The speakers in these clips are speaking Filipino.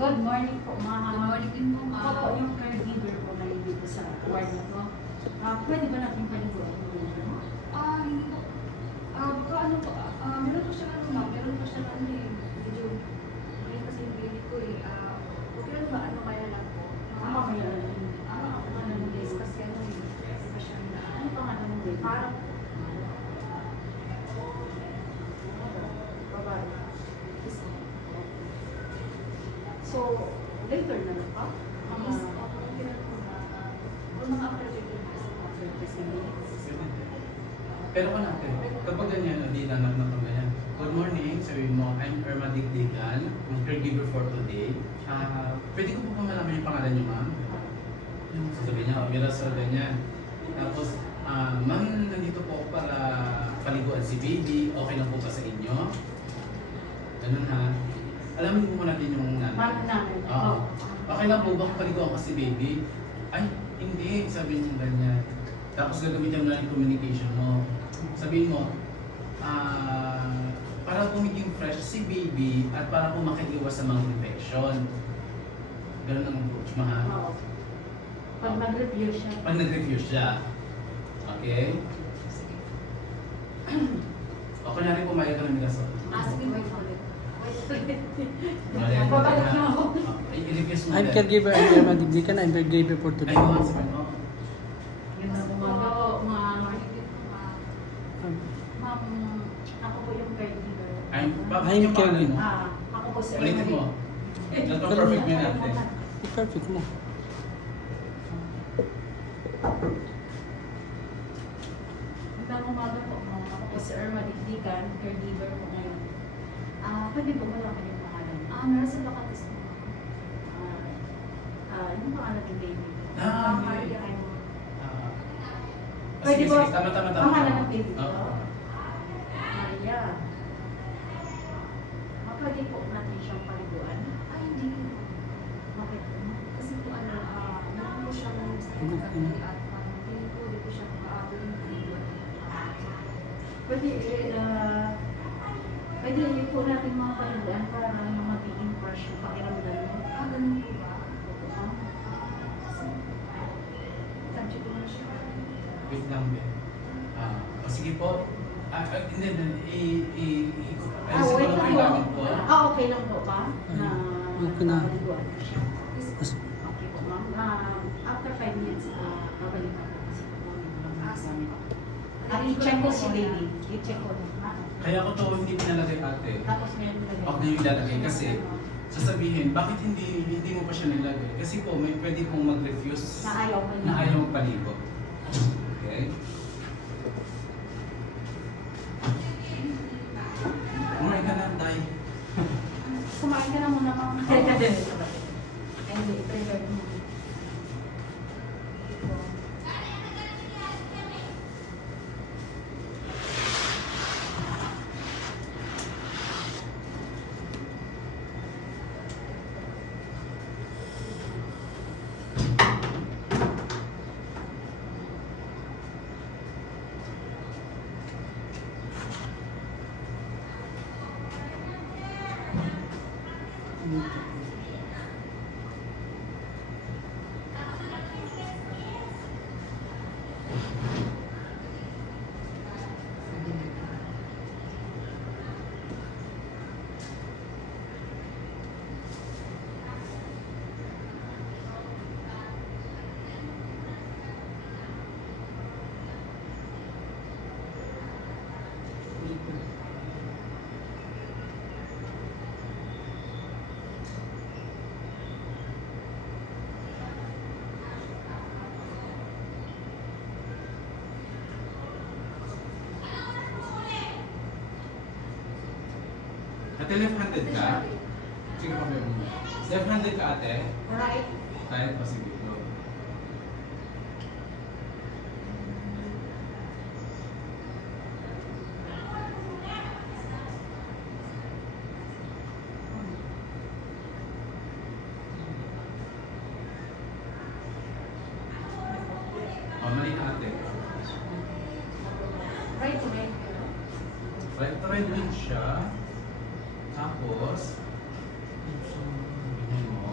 Good morning po, ma'am. Good morning din po, ma'am. Ako po yung caregiver po ngayon dito sa ward na to. Pwede ba natin paliguan mo? Hindi po. Baka ano po, meron po siya ano ma'am, meron po siya ano eh, medyo, ngayon kasi yung baby ko eh, okay lang ba, ano kaya lang po? Mamaya lang. Ano days kasi ano eh, hindi pa siya na, Ano pa nga naman din? parang, Babae. So, later na lang pa? yes, okay lang po na, o mga after 15 minutes po. Pero ka natin, kapag ganyan, hindi nanak na kung ganyan. Good morning, sabihin mo, I'm Irma Digdigan, I'm caregiver for today. Pwede ko po ba malaman yung pangalan niyo, ma'am? Sasabihin niya, Mira sa ganyan. Tapos, ma'am, nandito po ako para paliguan si baby, okay lang po ba sa inyo? Ganun ha. Alamin mo natin yung nanay. Ma'am namin. Oo. Okay lang po ba kung paliguan ko si baby? Ay, hindi, sabihin niya ganyan. Tapos gagamitin mo na yung communication mo. Sabihin mo, para po maging fresh si baby at para po makiiwas sa mga infection. Ganun ang approach mo ha. Oo. Pag nag-review siya. Pag nag-review siya. Okay? Okay na rin pumayag ka ng milaso. Sige, wait ulit. Babalik na ako. I-request mo I'm ulit. caregiver, I'm Irma Digdigan, I'm caregiver for Ay, today. mga sabihin mo. Yun na umaga po, ma'am. Morning din po, ma'am. Ma'am, ako po yung caregiver. I'm I'm Kevin. Ako po si Ulitin mo. Eh, That's mo perfect mo natin. Perfect mo. Magandang umaga po, ma'am. Ako po si Irma Digdigan, caregiver po ngayon. Pwede po malaman yung pangalan? Meron sa Bacatis po. Yung pangalan ng baby? Maria. Pwede Sige, po, sige. Tama. pangalan ng baby ko? Oo. Maria. Pwede po natin siyang paliguan. Ay, hindi. Bakit po? Kasi po ano, meron po siyang sakit na kami at parang feeling ko, di po siya makaabot ng video. Pwede rin po natin mga paliguan para magiging fresh yung pakiramdam mo. Ganun po ba? Ah, Tansi ko na siya. Wait lang, Ben. Sige po. Hindi. Ayusin ko wait lang po lang yung po. gamit ko. Okay lang po ba? Okay na. Paliguan ko siya. Mas- Okay po, ma'am. After 5 minutes, babalik ako kasi po ang gamit. I-check ko si baby. I-check ko na. Kaya ko to hindi pinalagay ate. Tapos meron talaga. Huwag niyo ilalagay kasi sasabihin, bakit hindi mo pa siya nilagay? Kasi po, may pwede pong mag-refuse Na ayaw mo na ayaw magpaligo. Okay? Kumain ka na, Day. Kumain ka na muna, ma'am. Hindi, prepare mo. Ate, left-handed ka? Sige pa kayo muna. Left-handed ka, ate? Right. Right, sige. Go. Mali ka, ate. Right to right. Right wing siya. Tapos,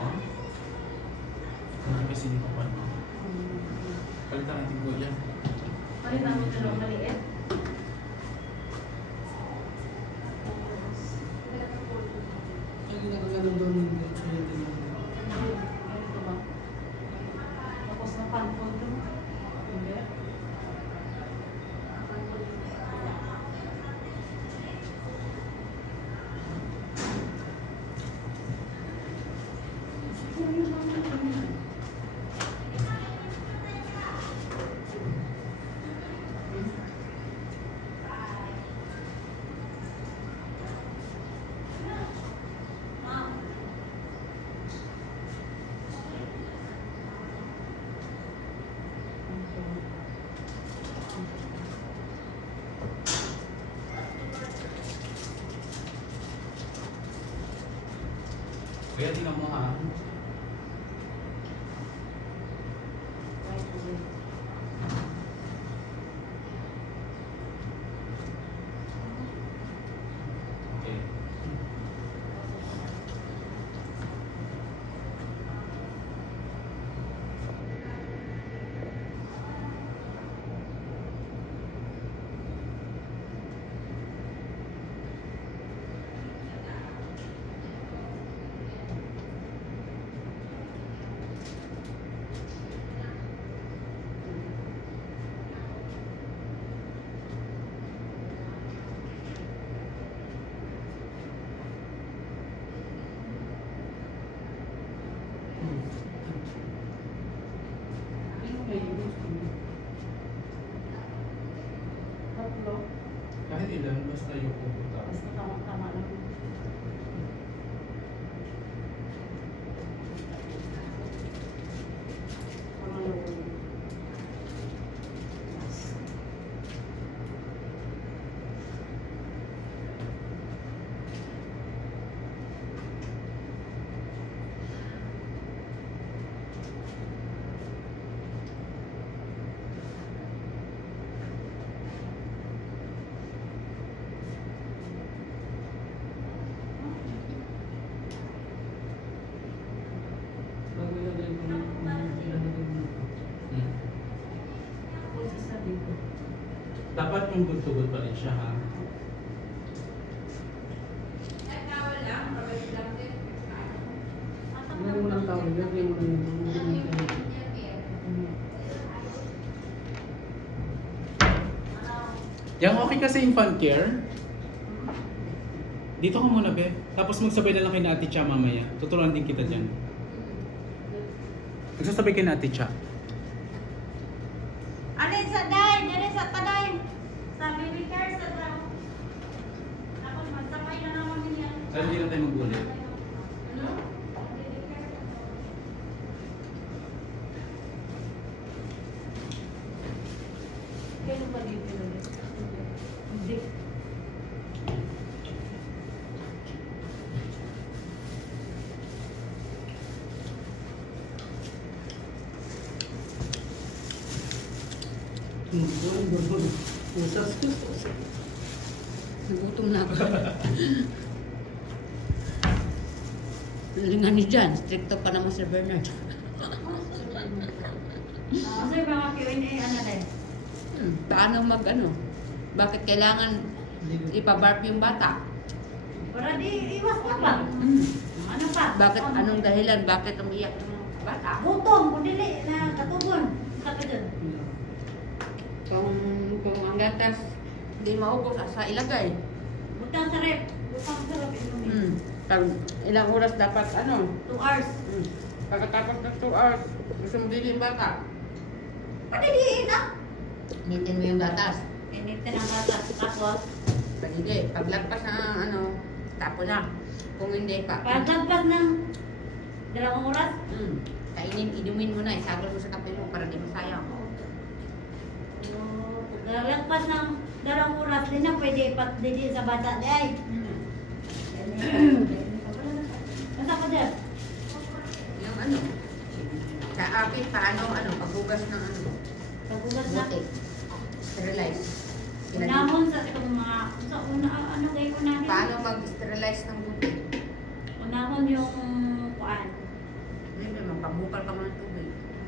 hindi ko pa. Palitan natin po yan. Palit namin ito ng maliit. Yung ginagawa doon yung sulit din. Ito ba? Tapos na pan-fold mo. Hindi. Kaya tingnan mo ha. Okay. Tatlo. Kahit ilan, basta yung pupunta. Basta tama-tama lang. Pangalawa. Yes. Bago ilagay mo ilalagay mo. Hmm. Tapos isa dito. Dapat yung good to good pa rin siya ha. Ilagay mo ng tawag, ilagay mo ng Yang okay kasi infant care. Dito ka muna, be. Tapos magsabay na lang kay na Ate Cha mamaya. Tuturuan din kita dyan. Magsasabay kay na Ate Cha. Alin sa day? Alin sa taday? Sa baby care sa daw. Tapos magsabay na naman din yan. Ay, hindi na tayo magulit. Ano? Kailan ba dito ulit? Hindi. Usas ko. Nagutom na ako. Lingan ni Jan, stricto pa naman si Bernard. Sir, mga Q&A, ano din? Paano mag-ano? Bakit kailangan ipabarp yung bata? Para di iwas na ba? Ano pa? Bakit anong dahilan? Bakit umiyak yung bata? Gutom, kundili na katubon. Sa ka dyan. Kung ang gatas hindi maubos, asa ilagay? Butang sa rep. Butang sa rep. inumin. Pag ilang oras dapat 2 hours. Pagkatapos ng 2 hours, gusto mo din yung bata. Padiliin na. Initin mo yung gatas. Initin ang batas. Tapos, Pag hindi, paglagpas ng tapo na. Kung hindi pa, pagkagpas ng 2 oras. kainin, inumin mo na, isagol mo sa kape mo para di masayang. Pagkagpas ng 2 oras din na pwede patdili sa bata. Ay. Nasa ka dyan? Yung sa akin, paano, paghugas ng Pagbugas na. butik. Sterilize. Unahon sa itong mga, sa una, ano kayo unahin? Paano mag-sterilize ng butik? Unahon yung kuan. Hindi, magpabukal ka mo ng tubig.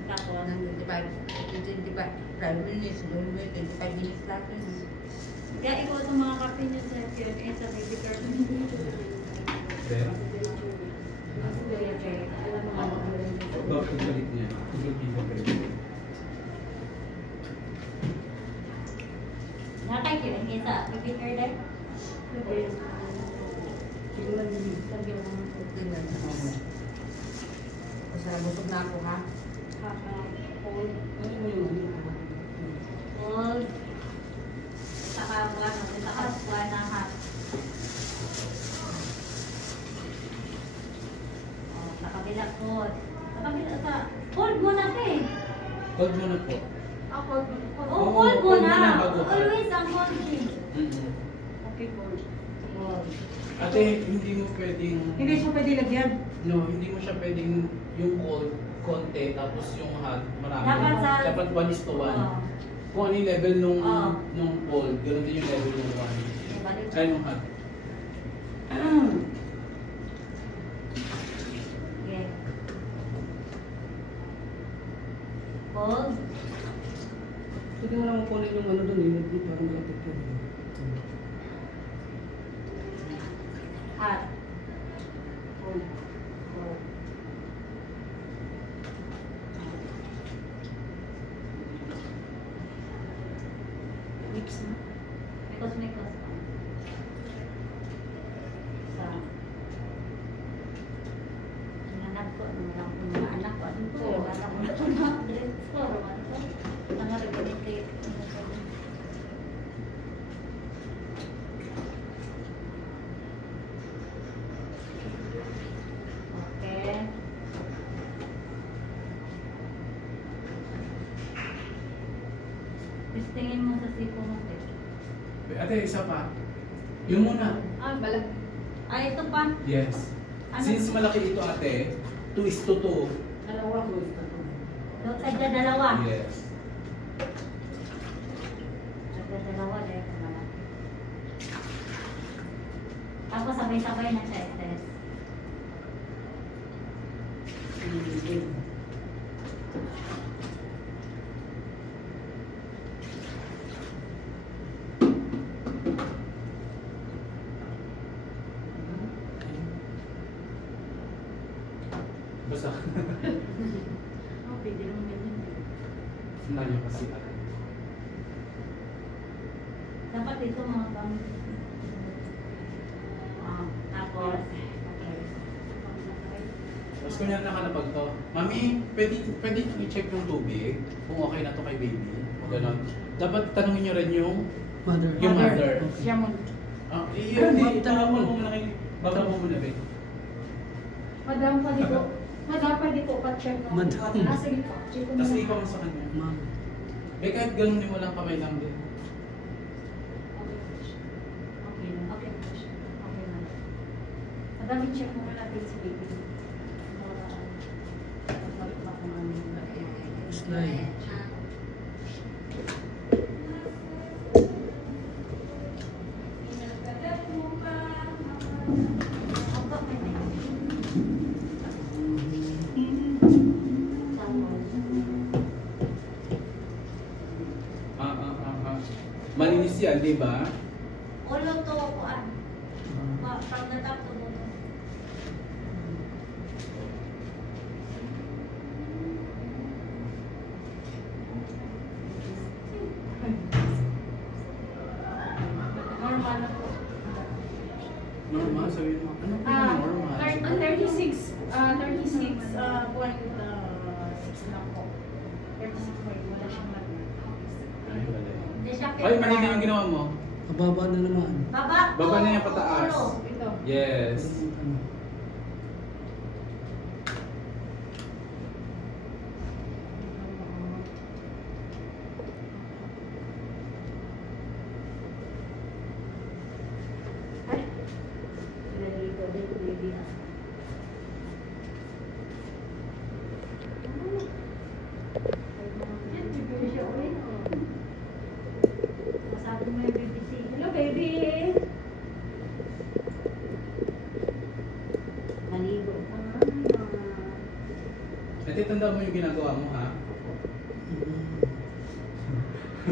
Tapos, 25 minutes, 25 minutes lang yun. kaya ikaw itong mga kape niyo sa Q&A sa baby girl. Pero, Alam mo ano. bakit balik niya? Nakay Q&A sa baby girl din? Siguro hindi. Basta busog na ako ha. Ano mo yung ano? Cold. Saka ano, saka na hot. Oh, sa kabila cold. Sa kabila sa cold muna ka eh. Huwag mo na po. Oh, cold. Oh, Oo, cold cold muna. muna bago hot. Always ang cold thing. Mm-mm. Okay, cold. Cold. Ate, hindi mo pwedeng... Hindi siya pwede lagyan. No, hindi mo siya pwedeng yung cold, konti, tapos yung hot, marami. Dapat sa- Dapat 1:1. Oo. Kung ano yung level nung, Oo. nung cold, ganoon din yung level nung hot. Balik. Ay, nung hot. Okay. Cold. Pwede mo naman kunin yung ano doon eh. Hindi parang matik yun. Hot. Cold. Cold. Mix na. Because may cost pa. Sa anak ko, mga anak ko, ano po, anak ko na ito na dress ko, ano po, mga regulate. Okay. Testingin mo sa sipo mo, te. Ate, isa pa. Yung muna. Ah, balag. Ah, ito pa. Yes. Ano? Since malaki ito ate, 2:2. Dalawa ko ito. Tagda dalawa. Yes. Tagda dalawa, dahil ka malaki. Tapos sabay-sabay na siya i-test. Basta. Oh, pwede lang ganyan. Sundan niyo kasi ate. Dapat ito mga bang... Ah, tapos... Okay. Tapos kung yan nakalapag to, Mami, pwede nyo i-check yung tubig kung okay na to kay baby. Ganon. Dapat tanungin nyo rin yung Mother. Yung mother. Siya mo. yun, Ma'am, tanong tanong mo mo. muna kayo. Baba mo muna, be. Madam, pwede ko. Madam, pwede ko pa-check mo. Madam. Ah, sige po. Check ko Tapos muna. ikaw sa kanya. Ma'am. Eh, kahit ganunin mo lang kamay lang din. Okay na. Okay na siya. Okay na. Madam, i-check mo natin si baby. Slide. Malinis yan, di ba? Ulo to, kuan. From the top to bottom. Normal na po. Normal, sabihin mo. Ano po yung normal? 36, 36.6 lang po. 36 wala siyang lag. Ay, wala. Hindi siya Ay, mali na yung ginawa mo. Mababa na naman. Baba to. Baba na yung pataas. Ulo. Ito. Yes. Ay. Naliligo din, baby. Yan, bibili siya ulit. Masabi mo yung BBC. Hello, baby! Maligo ka. Ate, tanda mo yung ginagawa mo, ha?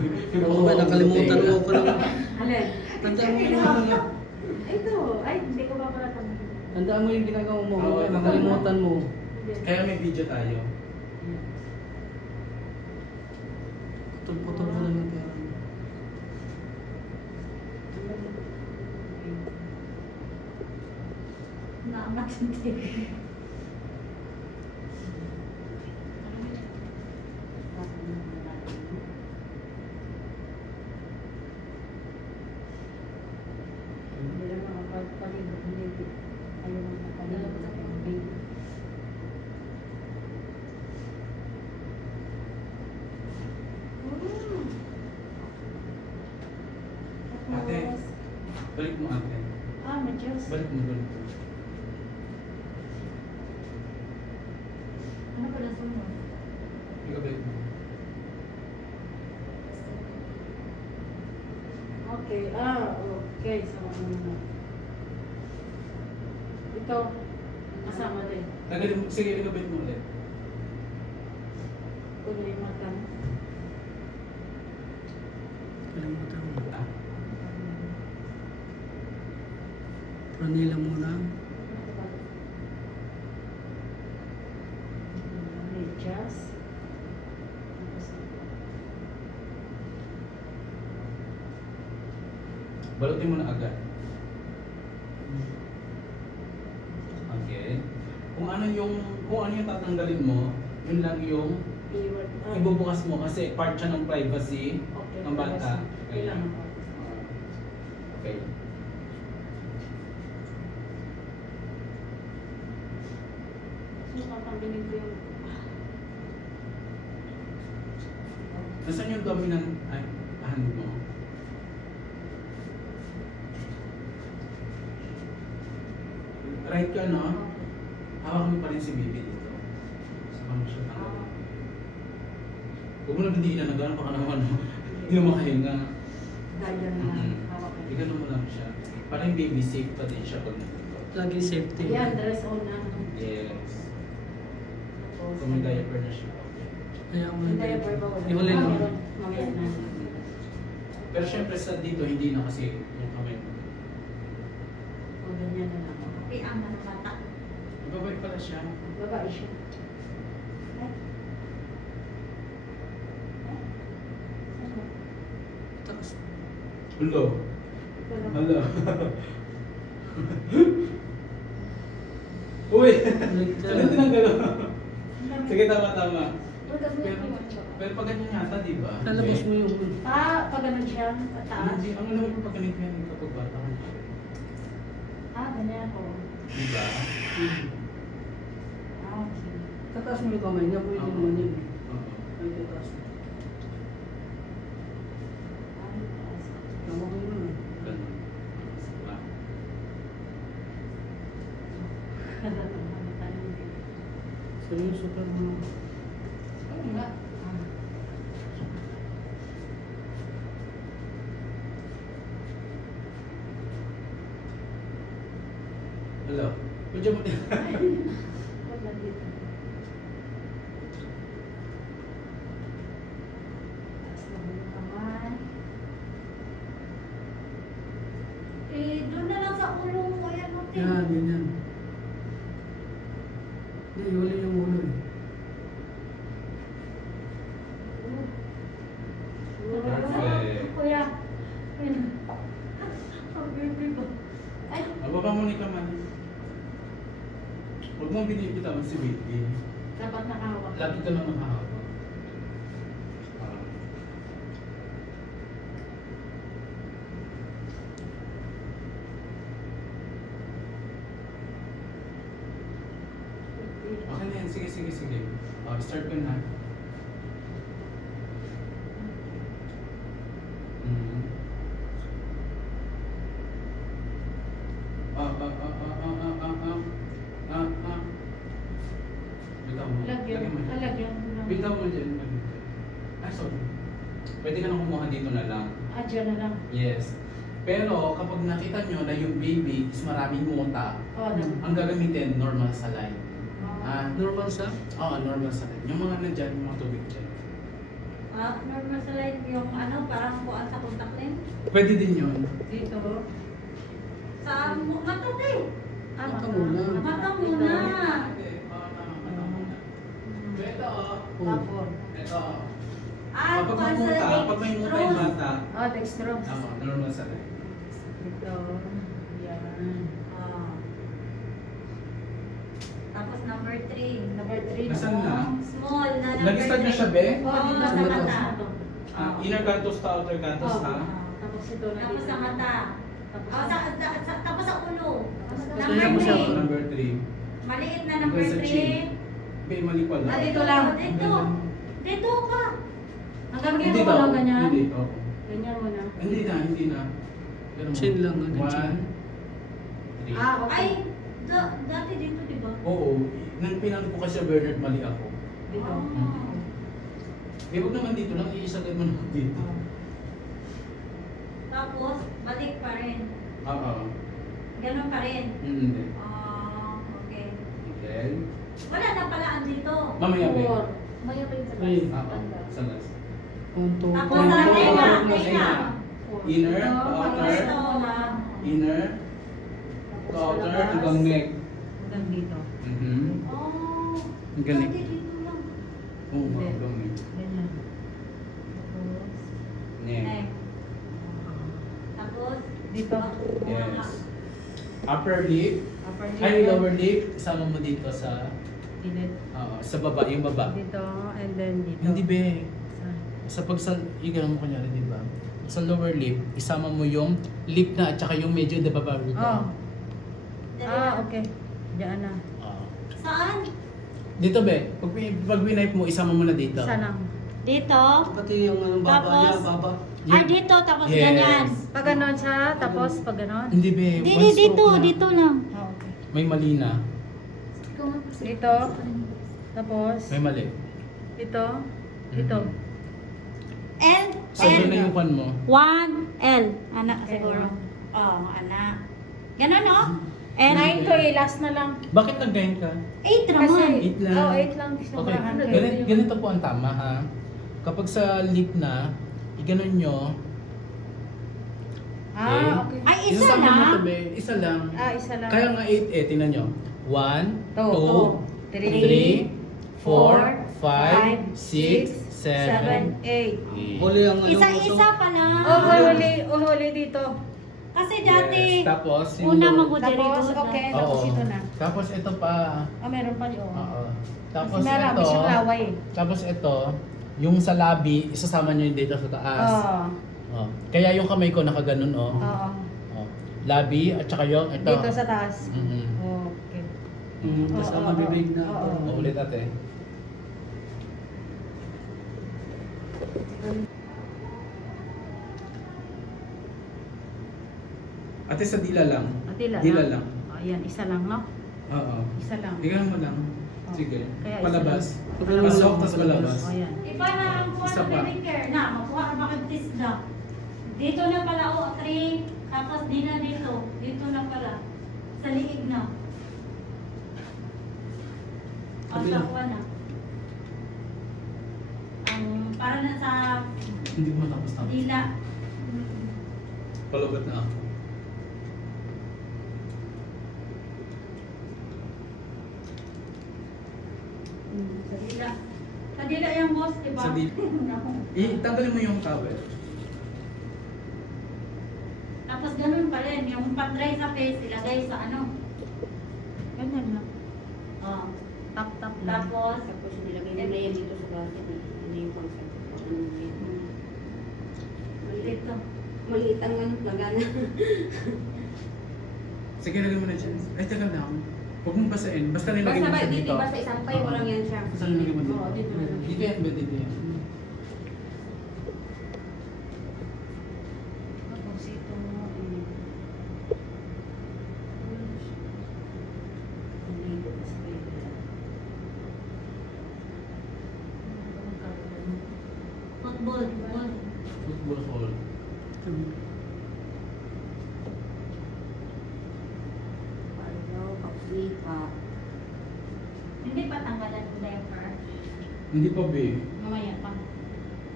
Oo ba, nakalimutan mo ko lang. Alin? Tandaan mo yung ano. Ito. Ay, hindi ko pa pala tanong. Tandaan mo yung ginagawa mo. Oo, Nakalimutan mo. Kaya may video tayo. Putol-putol ko lang yung pera. Naamat hindi. Hindi lang makapagpalibot, hindi. Ayaw mo magpalibot sa camping. Ate. Balik mo ate. Ah, ma-Diyos. Balik mo doon. Ano pala sunod? Ikaw balik mo. Okay, okay. So, ikaw, kasama din. Tagalin mo. Sige, ikaw balik mo ulit. Kung may mata. Kalimutan mo. Ah, Pranila muna. Just. balutin mo na agad. Okay. Kung ano yung tatanggalin mo, yun lang yung ibubukas mo kasi part siya ng privacy Okay. ng bata. Kailangan ko. Okay. So, tatanggalin ko yung... Nasaan yung dominant hand mo? Right ka, no? Hawak mo pa rin si baby dito. Saka mo siya tanggalin. Huwag mo na bindihin na nagano, baka naman hindi mo makahinga. Dahil yan na Mhm. hawak ko. Igano mo lang siya. Parang baby safe pa din siya pag nandito. Lagi safety. Ayan, dress on na. Yes. Kung may diaper na siya. Kaya mo Yung diaper ba wala? Ihuli lang. Meron. Mamaya na. Pero syempre sa dito, hindi na kasi yung kamay mo. O, ganyan na lang. Okay, ang mga bata. Ibabalik pala siya. Babae siya. Ay. Ay. Ano? Taas. Hello. Wala. Hello. Uy! Balik ka. Ano tinanggal mo? Sige, tama. Pero, Pero pag ganyan yata, di ba? Lalabas mo yung... pag ganun siya, pataas. Hindi, ang alam mo pag ganito yan kapag bata ka. Ganyan ako. Di ba? Sige. Tataas mo yung kamay niya. Pwede Oo. naman yun. Oo. Ay, tataas mo. Taas. Tama ko yun. Ganun. Diba? Seryoso ka mo. Wala. Hello. Medyo mo Wala dito. Taas na mo yung kamay. Doon na lang sa ulo mo, ayan mo, Tin. Yan, ganyan. Hindi, huli yung ulo eh. Perfect. Kuya. Ang baby ko. Ay, Mababa mo ni kamay. Huwag mong binibitawan si baby. dapat nakahawak. Lagi ka lang nakahawak. Okay na yan. Sige. Start ko na. Mm. Bitaw mo. Lagyan. Lagyan mo. Lagyan ko lang. Bitaw mo dyan. Ay, sorry. Pwede ka na kumuha dito na lang. Dyan na lang. Yes. Pero kapag nakita nyo na yung baby is maraming muta, Oo, naman. ang gagamitin normal saline. Oo. Ah, Normal sa? Oo, normal saline. Yung mga nandyan, yung mga tubig dyan. Normal sa line yung ano, parang kuan sa contact lens. Pwede din yun. Dito. Sa mata din. Mata muna. Mata muna. Ito, Tapon. ito. Ah, Kapag kuan sa mamuta, pag may muta yung mata, Oh, dextrose. normal sa rin. Dito. Yan. Ah. Tapos number 3. Number 3 Nasaan na? Small na number Nag-start na siya, be? Oo, sa mata. Inner canthus ta, outer canthus ta. Tapos ito na Tapos sa mata. Tapos Oh, tapos sa ulo. Kaya Number mo siya 3. number 3. Maliit na number Hanggang sa 3. chin. Be, mali pala. Ah, dito lang. Dito. Dito ka. Hanggang Hindi dito daw. mo lang ganyan. Hindi, oo. Ganyan mo na. Hindi na, hindi na. Pero Chin lang, hanggang chin. 1, 3. Ah, okay. Ay, dati dito, di ba? Oo. Nang pinanong ko kasi Bernard, mali ako. Dito. Ah. Eh, huwag naman dito lang, iisagad mo naman dito. Tapos, balik pa rin. Oo. Ganun pa rin. Hindi. Ah, okay. Then, Wala na pala andito. mamaya be. Four. Maya pa yun sa Ay. last. Oo, sa last. Punto. Tapos Punto. sa tenga, Punto. tenga. Inner, Ito, to outer. Ito. Inner, to Tapos outer, sa labas. hanggang neck. Hanggang dito. Mhm. Oh, Ang galing. dati dito lang. Oo, hanggang neck. Ganyan. Tapos, Neck. Eh, tapos, dito. Yes. Upper lip. Upper lip. Ay, lower lip. Isama mo dito sa, Gilid. sa baba, yung baba. Dito, and then dito. Hindi be. Sa- Sa ganun mo kunyari, di ba? Sa lower lip, isama mo yung lip na at saka yung medyo di ba ba rito? Oh. dali Ah, na. okay. Diyan na. Ah. Saan? Dito be, pag winipe mo, isama mo na dito. Isa lang. Dito. Pati yung anong baba niya, Tapos? baba. Ay, dito. Tapos Yes. ganyan. Pag ganon siya, tapos pag ganon. Hindi be, Di, one dito. stroke lang. Dito lang. Oh, okay. May mali na. Dito. Tapos, May mali. dito. Dito. Mhm. And, So, doon na yung kwan mo. 1L. Anak Okay, siguro. one. Oh, anak. Ganon, no? And 9 to last na lang. Bakit nag-9 ka? 8 naman. 8 lang. Oh, 8 lang. Okay, Sobrahan. ganito po ang tama ha. Kapag sa lip na, iganon nyo. Ah, okay. Ay, isa Isasama mo lang. to, be. Isa lang. Ah, isa lang. Kaya nga 8 eh, tingnan nyo. 1, Two, 2, three, 3, 4, 5, 6, 7, 8. 8. Huli ang ano Isa-isa pa lang. Oh, huli dito. Kasi dati, Tapos, yung una lower- mag-derivative Tapos, okay. Oo. Tapos ito na. Tapos ito pa. Ah, meron pa yun. Oo. Tapos Kasi marami ito. siyang laway. Tapos ito, yung sa labi, isasama nyo yung dito sa taas. Oo. Oh. Kaya yung kamay ko nakaganon oh. Oo. Oh. Labi at saka yung ito. Dito sa taas. Mhm. Okay. Kasama bibig na. Oo. Oh, ulit ate. Ate sa dila lang. Dila Dila lang. lang. Oh, yan, isa lang, no? Oo. Isa lang. Ikaw mo lang. Oh. Sige. Kaya isa Palabas. lang. Pasok, tapos palabas. Oh, yan. iba na ang kuha Isa ng pa. baby care na. Makuha na bakit tisda. Dito na pala, 3. Tapos di na dito. Dito na pala. Sa liig na. O, Kabila. sa kuha na. Ang, para na sa Hindi ko matapos na. dila. Palabat na ako. Sa dila. Sa dila yung boss, diba? Sa dila. Tanggalin mo yung cover. Tapos ganun pa rin. Yung pan-dry sa face, ilagay sa ano. Ganyan lang. Oh. Tap lang. Tapos, Tapos nilagay nila yan dito sa basket. Ano yung concept? Ano yun? dito. Maliit ang ano, lagana. Sige, lagay mo na dyan. Ay, tagal na ako. Huwag mong basain. Basta nilagay mo Basta siya dito, dito. basta isampay mo lang yan siya. Basta nilagay mo dito. Oo, dito na lang. Dito yan, ba? Dito yan. Tapos ito, Football. Football. Football hall. Palo, pagsika. Hindi pa tanggalan yung diaper. Hindi pa, be. Mamaya pa.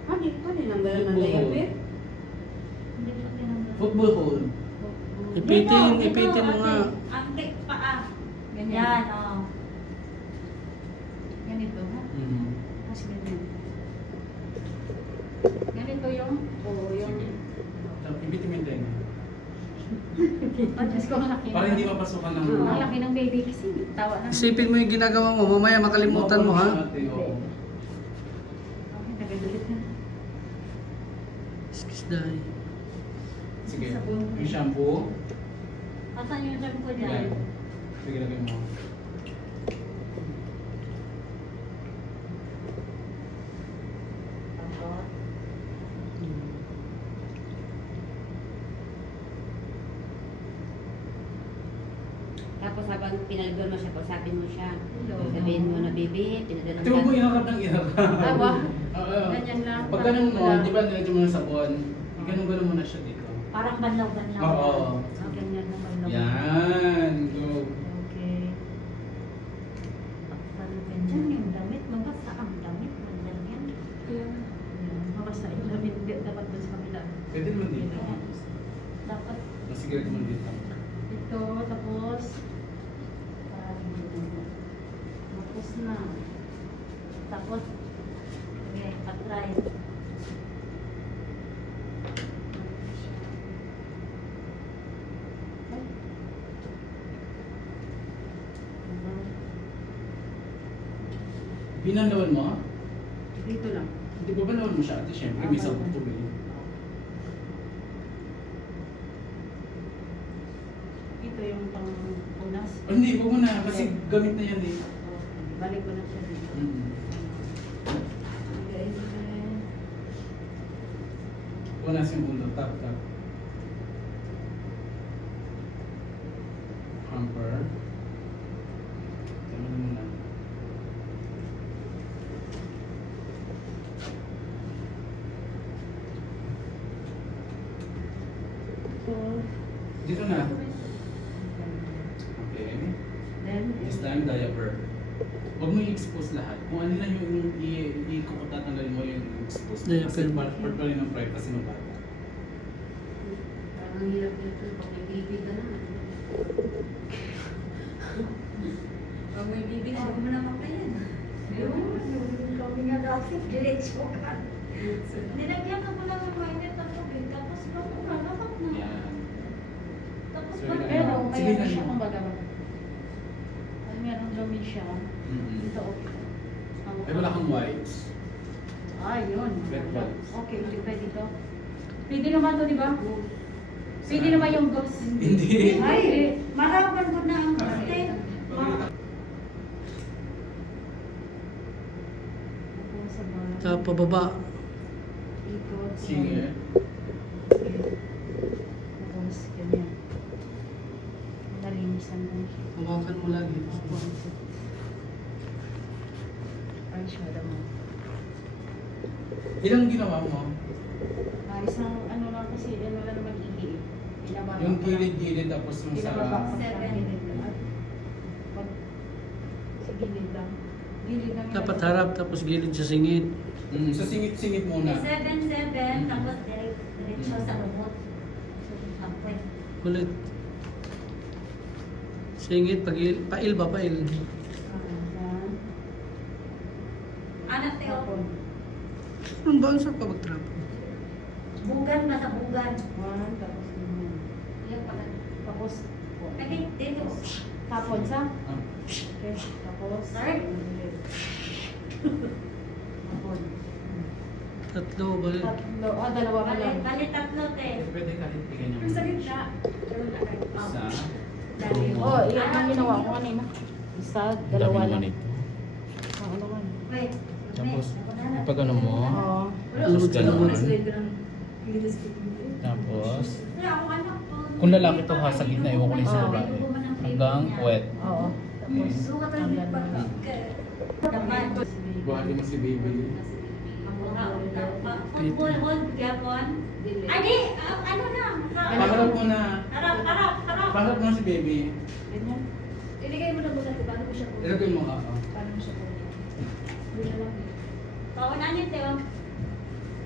Ano nanggalan ng diaper? Hindi ko tinanggal. Football hole. Ipitin mo nga. Ante, paa. Ganyan. Yan, oo. Ganito, ha? Mhm. Kasi ganyan. Ganito yung, Oo, yung... Sige. Tapos ibitin mo yung tenga. Diyos ko, malaki. Para hindi mapasukan ng... Ang laki ng baby kasi. Tawa na. Isipin mo yung ginagawa mo, mamaya makalimutan mo ha. Ate, oo. Okay, nagagalit na. Excuse dahil. Sige. Yung shampoo. Asan yung shampoo Yan. dyan? Sige, lagay mo. Tapos, Tapos habang pinaliguan mo siya, kausapin mo siya. Hello. Sabihin mo na, baby, pinadala Ate, huwag mo inarap ng inarap. Awa. Oo. Ganyan lang. Pag ganun mo, Wala. di ba nilagyan mo ng sabon? Ganun mo na siya dito. parang banlaw-banlaw. Oo. Ah, ganyan ng banlaw. Yan. Go. Okay. Takpan mo ganyan yung damit. Mabasa ang damit. Ganyan. Kaya, yan. Mabasa yung damit. Dapat doon sa kabila. Pwede naman dito. Dapat Sige, lagyan mo dito. Ito, tapos, tapos na. Tapos, okay, patry. Binanawan mo? Dito lang. Hindi ba banawan mo siya? Ate, syempre, may sabon tubig. Ito yung pang-punas. Oh, hindi, huwag mo na. Kasi gamit na yan eh. Balik ko na siya dito. Mm-hmm. Okay. Punas yung ulo. Tap, tap. Hamper. Tama na muna. So, Dito na. Okay. then, This time, diaper. Huwag mo i-expose lahat. Kung ano lang yung tatanggalin mo yung expose. Diaper. Kasi part pa rin ng privacy ng bata. Parang hirap nito pag may baby ka na. Pag may baby ka, huwag mo na makayan. Kami nga dati, diretso ka. Nilagyan ka mo lang ng mainit ang tubig, tapos bakura, lapat na. Yan. Tapos So, bakit? pero Sige mayroon na siya yun. kumbaga. Ay, meron dumi siya. Mm-hmm. Dito, okay. Eh, wala kang wipes. Ah, yun. Red wipes. Okay, ulit tayo dito. Pwede naman to, di ba? Pwede naman yung ghost. Hindi. Ay, marapan ko na ang karte. Sa pababa. Ikot. Sige. Tapos, ganyan. Nalinisan mo. Hawakan mo lagi. Ay, syada mo. Ilang ginawa mo? Isang ano lang kasi, ano lang naman ihi. Pinababa Yung ko lang. gilid-gilid tapos yung Pinababa sa... ko siya. 7. Gilid lang. Sa gilid lang. Gilid lang. yung Dapat nababa. harap tapos gilid sa singit. Sa singit-singit muna. 7-7, tapos diretso sa lumot. Apoy. Ulit. Singit, pail ba? Pail. Yan. Anak Teo, Tapon. Anong ba? Saan ka mag-trap? bugan ba sa bugan? One, tapos ganyan. Yan pala. Tapos, Lagi dito. tapon sa. Ah. Okay, tapos. Third. Tapon. Tatlo ba? Tatlo. Ah, dalawa pa lang. Bali tatlo, te. Pwede kahit tignan Yung sa niyo. gitna. Isa. Dali. Oh, iyan ang ginawa ko kanina. Isa, dalawa lang. Ah, ano man. Wait. Tapos, Wait. pag ano mo, Oo. tapos gano'n. Tapos, Wala akong anak po. kung lalaki to ha, sa gitna, iwan ko lang sa Oo. babae. Hanggang puwet. Oo. Tapos, Sukat ang hanggang pag na. Daman. Buhati mo si baby. Football hold gapon. Ay, di, ano na? Paharap mo na. Harap, harap, harap. Paharap mo na si baby. Ganyan. Iligay mo na muna ito, paano mo siya po? Ilagay mo ka. Paano mo siya po? Hindi na lang. Paunanin, Teo.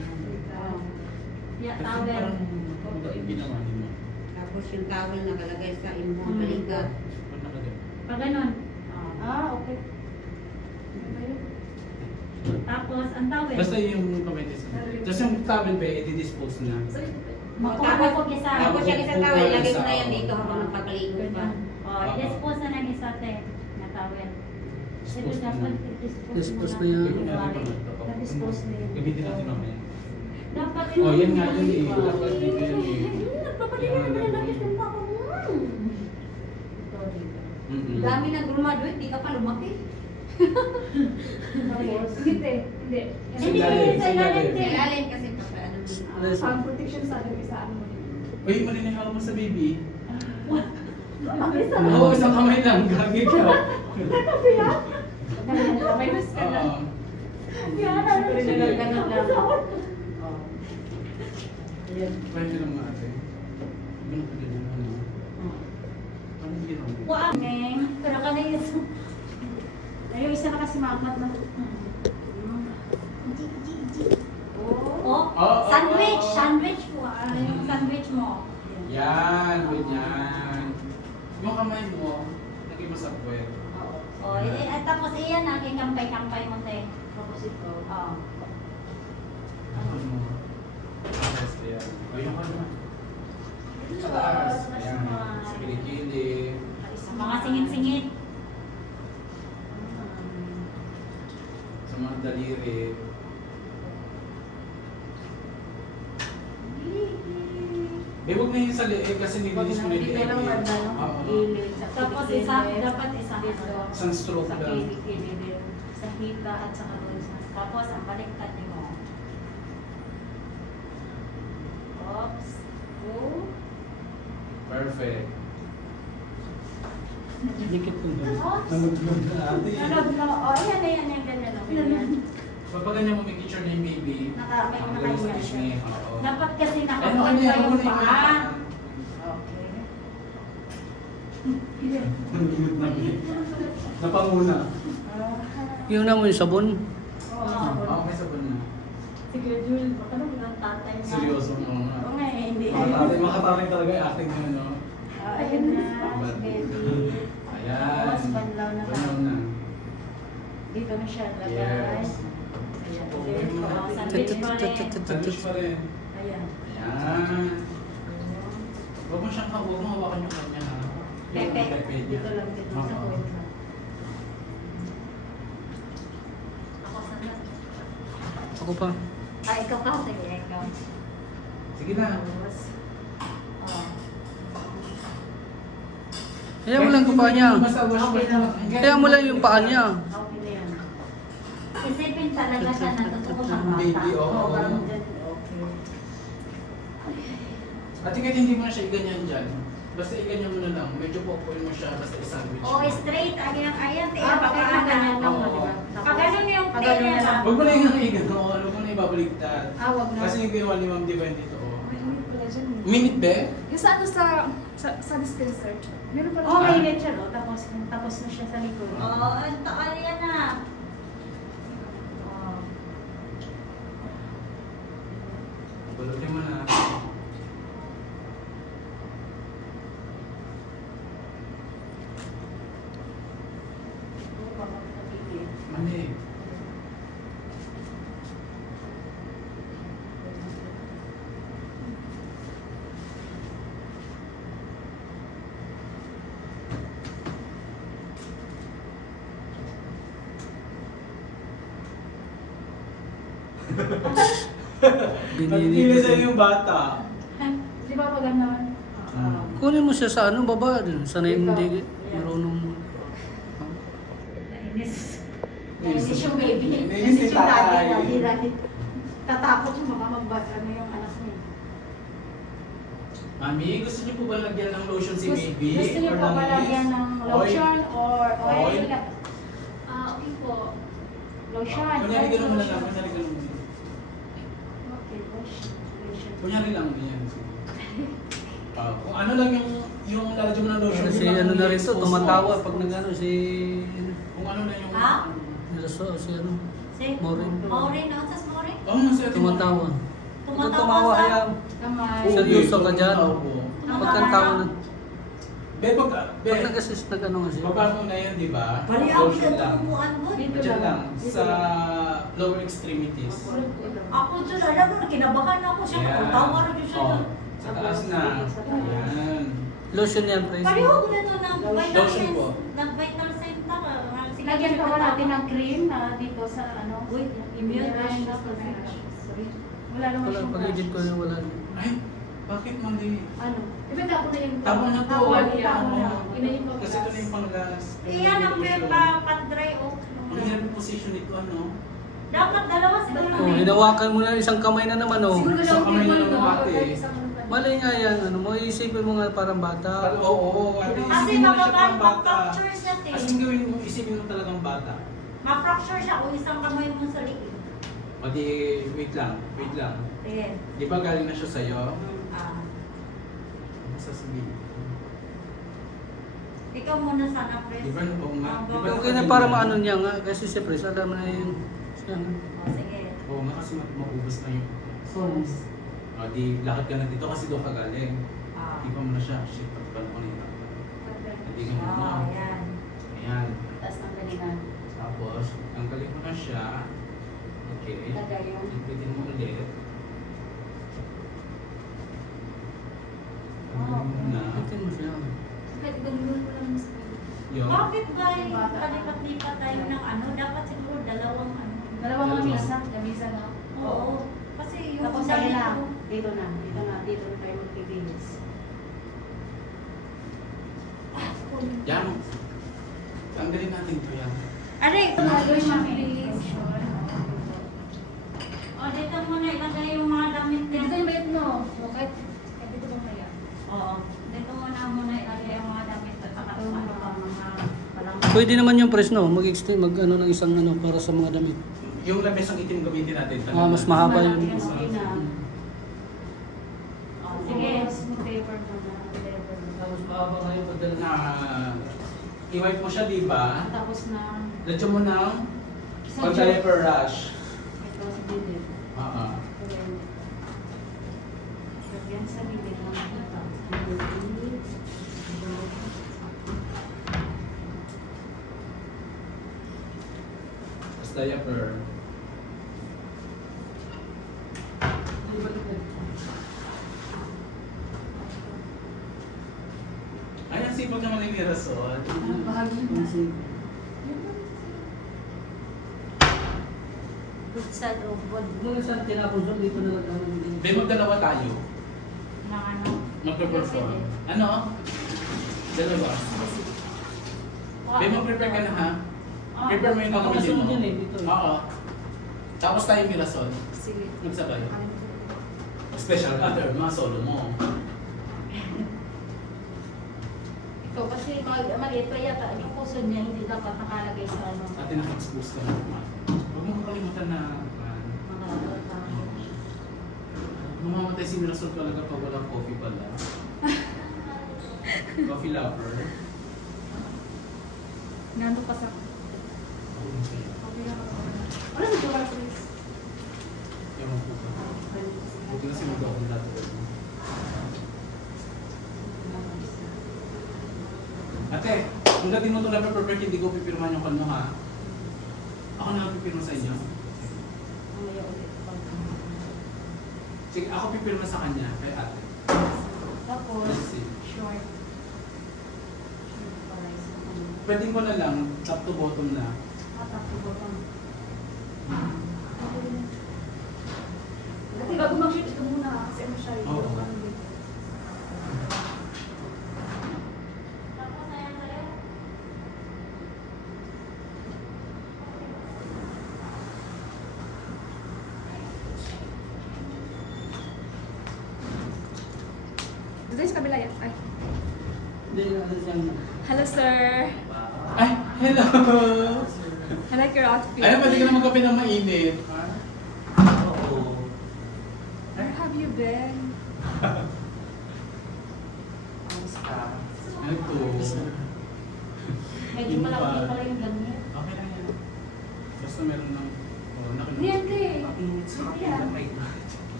Yeah, Kasi towel. parang ginawa niyo. Tapos yung towel nakalagay sa imong balikat. Ano nakalagay? Pag ganun. Okay. Tapos, ang towel. Basta yung kamitis. Tapos yung towel ba, i-dispose na. Makuha na ko isa. Tapos yung isang towel, ilagay mo na yan dito habang nagpapaligo ka. Ganyan. I-dispose na ng isa te. Na towel. Ito Dispose dapat na. i-dispose Dispose mo na yan. Na-dispose na yun. Gamitin natin mamaya. Dapat Oh, yan nga yun eh. Dapat dito yun eh. Nagpapadala naman na natin yung bako mo. Mm-mm. Dami na graduate, di ka pa lumaki. Hindi. Sa ilalim, sa ilalim. Ilalim kasi pa ano Ang protection sa akin isa ano. Uy, malinihaw mo sa baby. Isa Oo, isang kamay lang. Gagi ka. May mas ka na. Oo. Yan, ano Sige. ganun lang. Pwede lang nga ate. Ganun ka din yung ano. Anong ginawa mo? Wow, Meng. Pero ka na yun. Ayun, isa na kasi mamat na. Oh, sandwich! Sandwich po. Ano yung sandwich mo? Yan, ganyan. Yung kamay mo, lagay mo sa puwet. Oh, tapos iyan na, kampay-kampay mo te. Tapos ito. Oh. Ano mo? Yes, yan. O, yung ano? Sa taas. Ayan. Sa kilikili. Mga singit-singit. Sa mga daliri. Huwag na yung sa liig kasi nilinis mo na yung liig. Oo. Tapos isa, dapat isa. Isang stroke Sa lang. kilikili din. Sa hita at sa doon. Tapos ang baliktad niyo mo. Oops. Oh. Perfect. Dikit ko doon. Nalaglag na ate. Nalog na. Oh, ayan, ayan, ayan, ganyan. Ganyan. Kapag ganyan mo may picture na yung baby, May ang galing sa nakahiya siya. pisngi. Oo. Dapat kasi Ano nakapunta yan? yung paa. Okay. Napanguna. Yung na mo yung sabon. Oo, may sabon na. Sige, Jul, baka naman ang tatay niya. Seryoso mo nga. Oo nga, hindi. Makatatay talaga yung acting nyo, no? Ayun na, si baby. Ayan. Tapos banlaw na Banlaw na. Dito na siya lagay. Yes. Ayan, Okay ulit. mo. Oh, sandwich pa rin. Sandwich pa rin. Ayan. Ayan. Huwag mo siyang huwag mo hawakan yung kanya, ha? Yung Pepe. pepe niya. Dito lang, dito sa Oo. kuwet lang. Ako sana. Ako pa. Ah, ikaw ka. Sige, ikaw. Sige na. Tapos, oh. Kaya mo lang yung paa niya. Basta wash Okay lang. Kaya mo lang yung paa niya. Okay na yan. Isipin talaga siya na totoo siyang bata. Baby, oo. Parang dyan, okay. At kahit hindi mo na siya iganyan dyan, basta iganyan mo na lang, medyo popuin mo siya, basta i-sandwich Oh, mo. straight. Ayan, te. Ah, Pag pagka- ganyan lang mo, Oo. di ba? Pag ganun yung Pag ganun na lang. Huwag mo na yung iganoon, huwag mo na ibabaligtad. Ah, wag na. Kasi yung ginawa ni Ma'am Divine dito, oh. May init pala dyan. Minute be? Yung sa ano sa dispenser. Meron pala. Oh, may init siya, no? Tapos na siya sa likod. Oo. Oh, ang taal yan na. Oh. Bulutin mo na. Mali. Nagpili sa'yo yung bata. Di ba pag ganun? Kunin mo siya sa ano, baba. Sana hindi marunong. Nainis. Nainis. Nainis yung baby. Nainis Nainis si yung daddy. tatay. Daddy. Tatakot yung mga ano yung anak niya. Mami, gusto niyo po ba lagyan ng lotion si baby? Gusto niyo Or po ba langis? lagyan ng lotion or oil? Oil? Okay po. Lotion. Kunyari ganun mo na lang, lotion. kunyari ganun mo. Okay, lotion. Kunyari lang, yan. Kung ano lang yung lalagyan mo ng lotion. Si yun lang ano ang na rin to, i-expose mo. tumatawa pag nagano si Kung ano na yung... Ha? si ano. Si Maureen. Maureen, ano sa Maureen? Oo, oh, si Ate Tumatawa. Huwag kang tumawa, hayaan. Kamay. Seryoso ka dyan? Opo. Huwag kang tawa na. Be, Pag be, nag-assist na gano'n kasi. baba mo na yan, di ba? Bali ako Lotion dito lang. kumuhaan mo. Dito Diyan lang, lang. sa lower extremities. Ako dyan, alam mo, kinabahan ako siya. Yan. Tawa rin siya. Oh, sa taas na. Yan. Lotion yan, Tracy. Pareho ko na to ng Lotion po. vital sign na. Lagyan pa natin ng cream na dito sa ano. Uy, immune Immune rash. Wala naman Wala, siyang pag-edit ko na wala. Ay, bakit mali? Ano? Iba tapo na yung Tabo na to. Tawag Ano? yan. Inayin mo. Kasi ito na yung pang-last. Iyan ang pan-dry oak. Ang hirap yung position nito, ano? Dapat dalawa siguro. Oh, hinawakan mo na isang kamay na naman, oh. Siguro Sa lang kamay din na mo, ng no? bata eh. Isang- Mali nga yan, ano mo, isipin mo nga parang bata. Oo, ate, Kasi isipin mo na siya pang bata. mapapapicture siya, As in gawin mo, isipin mo talagang bata. Ma-fracture siya kung isang kamay mo sa likod. O di, wait lang. Ayan. Di ba galing na siya sa'yo? Ah. Ano sasabihin? Ikaw muna sana, Pres. Di ba, oo nga. Di ba Okay na para maano niya nga, kasi si Pres, alam na yun. Siya nga. O, sige. Oo nga, kasi maubos na yung Sauce. O di, lakad ka na dito kasi doon ka galing. Ah. Di ba mo na siya? Shit, pagpano ko na yung takpan. Hindi ka mo na. Oh, ayan. Ayan. Tapos ng galingan. Tapos, tanggalin mo na siya. Okay. Lagay yung Ipitin mo ulit. Oh, Tanggalin mo na. Bitin mo siya. Kahit ganun mo lang sa Yun. Bakit ba yung palipat-lipat tayo ng ano? Dapat siguro dalawang ano. dalawang Dalawa. lamisa. Lamisa na. Oo. Kasi yung Tapos dami ayun na. ko. Dito na. Dito na tayo magpipilis. Yan. Tanggalin natin to yan. Aray! Ayun, please. O, dito muna ilagay yung mga damit Dito niya. yung bayad mo. O, kahit dito bang kaya? Oo. Dito muna ilagay yung mga damit at saka Ito ano pa, mga palang. Pwede naman yung Pres, no? Mag-extend, mag-ano ng isang ano para sa mga damit. Yung labis ang itim gamitin natin. Ah, mas mahaba yun. Malaki ang okay na. O, Sige, sige. mag-paper mo na. Paper mo. Tapos mahaba kayo padala Na, i-wipe mo siya, di ba? Tapos na. Lagyan mo ng Sa pag-diaper rash. Ito sa bibig. Oo. Lagyan sa bibig mo. Tapos diaper. Ay, ang sipag naman ni Mirasol. Bahagi mo. Good side of wood. Nung isang tinapon siya, dito na lang. Be, magdalawa tayo. Na ano. Magpe-perform. Ano? Dalawa. Be, mag-prepare ka na ha? Prepare mo yung Ako gagawin nasunod mo. yun eh, dito eh. Oo. Tapos tayo Mirasol. Sige. Magsabay. Special other, mga solo mo. Ito kasi maliit pa yata. Yung puso niya hindi dapat nakalagay sa ano. Ate naka-expose ka na naman. Huwag mo kakalimutan na Mga mamamatay si Mirasol talaga pag walang coffee pala. Coffee lover. Nando pa sa... Ano dito ka, please? Ewan ko ba. Huwag na sinudo ako lahat. Ate, kung dating mo ito na perfect, hindi ko pipirman yung kano ha. Ako na lang pipirma sa inyo. Mamaya ulit. Sige, ako pipirma sa kanya, kay ate. Tapos, Let's see. short. Pwede ko na lang, top to bottom na. Kasi bago mag-shoot ito muna kasi ano siya yung Oo. Tapos ayan sa'yo. Dito sa kabila yan. Ay. Hindi, ano siyang... Hello, sir. Ay, hello! I like your outfit. Ay, pwede ka na magkape ng mainit. Oo. Where have you been? Ano to? Medyo malaki pala yung ganyan. Okay lang yan. Basta meron ng... Oh, nakinig. Niente. It's Yeah.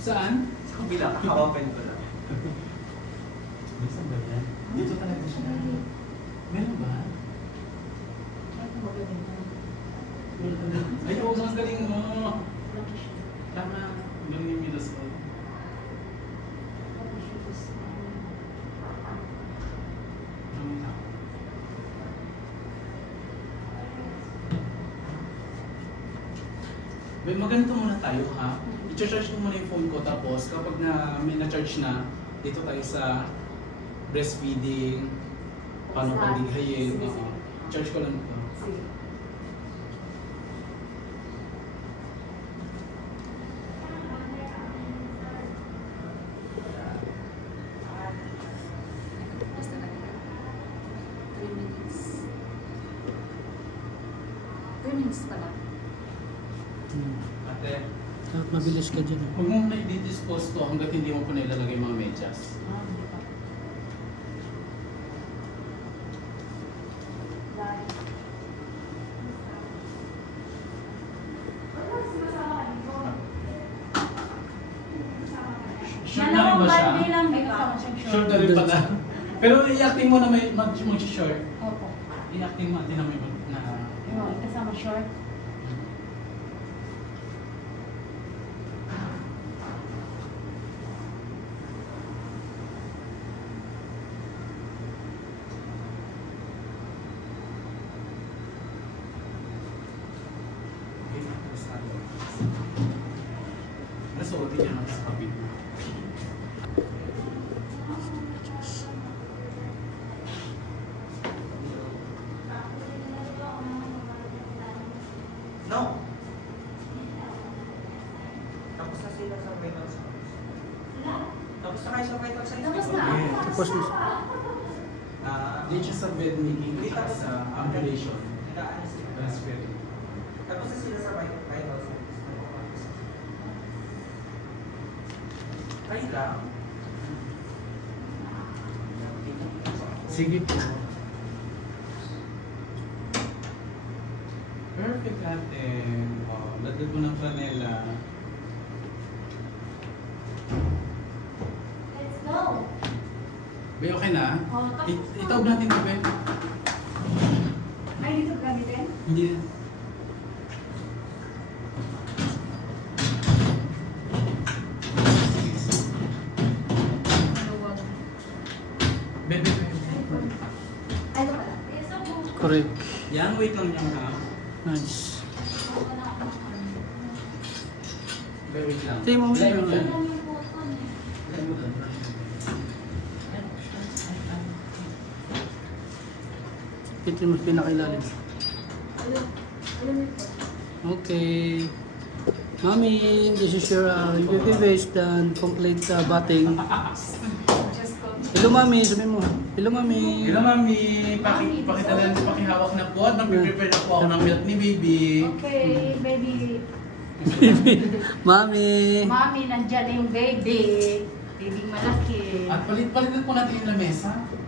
Saan? Sa kabila, kakawapan ko lang. Saan ba yan? Dito talaga siya. Meron ba? Ay, oo, ang galing mo. Tama. Ang galing yung middle school. Maganito muna tayo ha. I-charge ko muna yung phone ko tapos kapag na may na-charge na, dito tayo sa breastfeeding, paano pagdighayin. Charge ko lang ito. Sige. Basta na 3 minutes. 3 minutes pala. Ate, At mabilis ka dyan. huwag mo na i-dispose to hanggat hindi mo pa nailalagay mga medyas. Hindi pa. Sure na rin ba siya? Dalawang lang, May di ba? kasama siyang Sure short. na rin pala. Pero i-acting mo na may mag-short. Opo. I-acting mo natin na may na... Yung kasama short. Nasuotin niya lang sa kapit mo. No! Tapos na sila sa vital signs. Tapos na kayo sa vital signs. Tapos na. Tapos na. Di siya sa bed making, di siya sa ambulation. Nag-aanis sila. Breastfeeding. Tapos na sila sa vital signs. Try lang. Sige po. Perfect ate. Oh, lagyan ko ng panela. Let's go. Be, okay na? Oh, tapos- Itaob natin ito, Be. Ay, dito gamitin? Hindi. Maluwag. Be, be, be. Ay, ito pala. Correct. Yan, wait lang yan ha. Nice. Be, wait lang. Tingnan mo, Lay mo tingnan mo. dyan. Yung button eh. Lay mo dyan. Pitin mo pinakailalim. Okay. Mami, this is your baby waste and complete batting. Hello, Mami. Sabi mo. Hello, Mami. Hello, Mami. Pakitalan, pakihawak na po at mag-prepare na po ako ng milk ni baby. Okay, baby. Mami. Mami, nandyan yung baby. Baby malaki. At palit-palitan po natin yung lamesa.